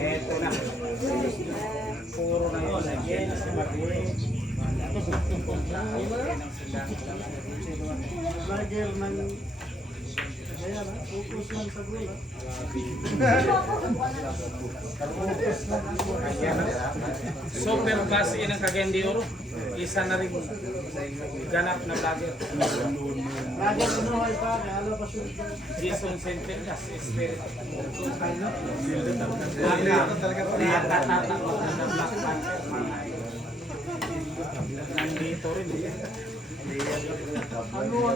Ito na. Puro na yun. Lager ng... Ayan, focus lang sa gula. Super class yun ang Cagayan de Oro. Isa na rin ganap na vlogger. Lager ko na ay pa, kaya pa siya. Jason Centellas, Spirit. Nandito rin. Ano?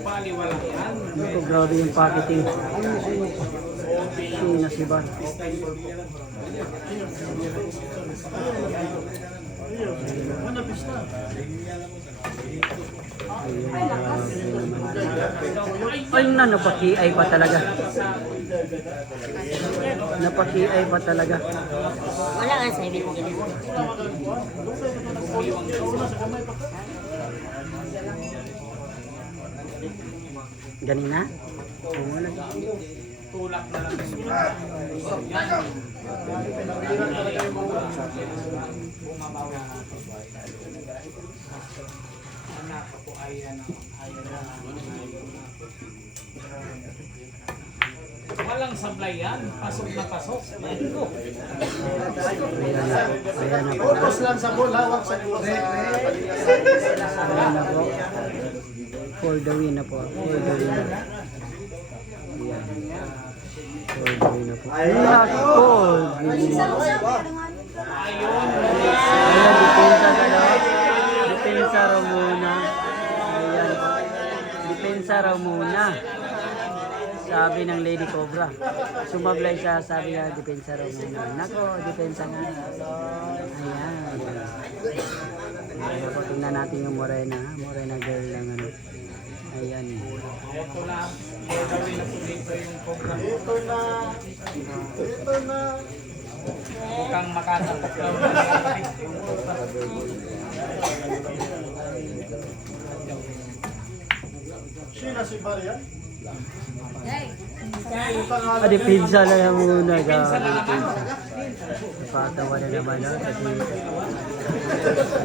Baliwalang yan. Ito, grabe yung packaging. Sina si Ban. Ano pista? Ay na, napaki-ay pa talaga. Napaki-ay pa talaga. Wala nga sa ibig nila. Ganina? Wala. Tulak na lang. Bumabawi na. Anak ako ayan na. Walang sablay yan. Pasok na pasok. Ayan na po. Focus lang sa bola, wag sa gula. Ayan na po. For the win na po. For the win na. Ayan. For the win na po. Last call. Ayun. Ayan, depensa ka na. Depensa raw muna. Ayan. Depensa raw muna. Sabi ng Lady Cobra. Sumablay siya, sabi niya, depensa raw muna. Nako, depensa nga. Ayan. Ayan po, tingnan natin yung Morena. Morena girl lang ano. Ayan. Ito na. Gawin na dito yung program. Ito na. Bukang makasapak lang. Sina si Baria? Depensa lang muna. Pinsa na naman. Patawa na naman na kasi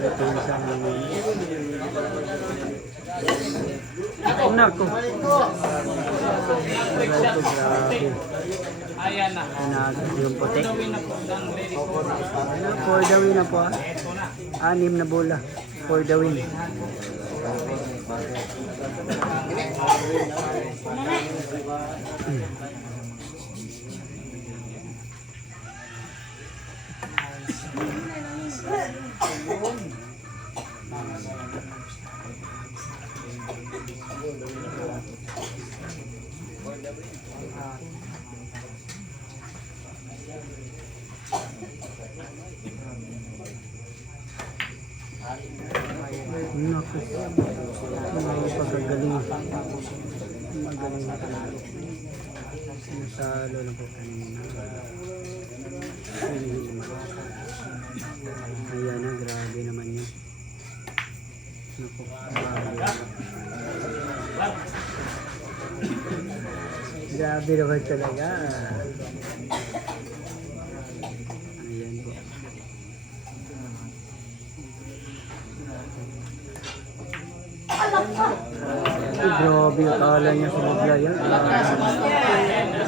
depensa na muna. Nako. Grabe. Ayan na. Nagod yung puti. Gawin na po ng Lady Cobra. For the win na po. Ito na. 6 na bola. For the win. Naku. Pagagaling. Magaling na talaga. Nasalo na po kanina. Ayan na, grabe naman yun. Naku, grabe naman talaga. Ayan po. Grabe yung kala niya sa magla yan.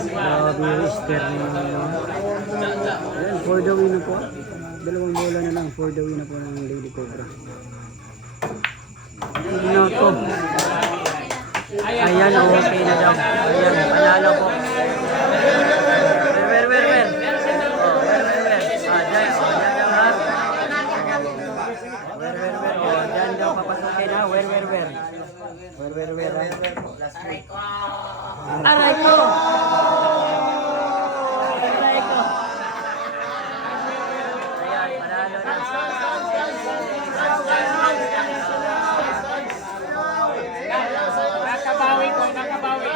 Grabe yung stir niya. Ayan, for the win na po. Dalawang bola na lang, for the win na po ng Lady Cobra. Nako. Ayan, okay na daw. Ayan, panalo po. Where? Oh, where? Ah, dyan. Oh, dyan daw ha. Where? Oh, dyan daw papasukin ha. Where? Where? Aray ko! Ayan, panalo na. Nakabawi ko, nakabawi.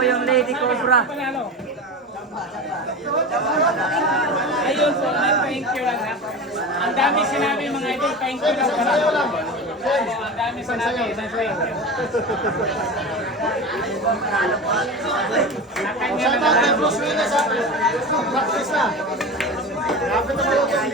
po yung Lady Cobra. Panalo. Ayun po, thank you lang ha. Ang dami sinabi mga idol, thank you lang pala. Ang dami sinabi, thank you. Sa kanya na lang. Practice na. Lapit na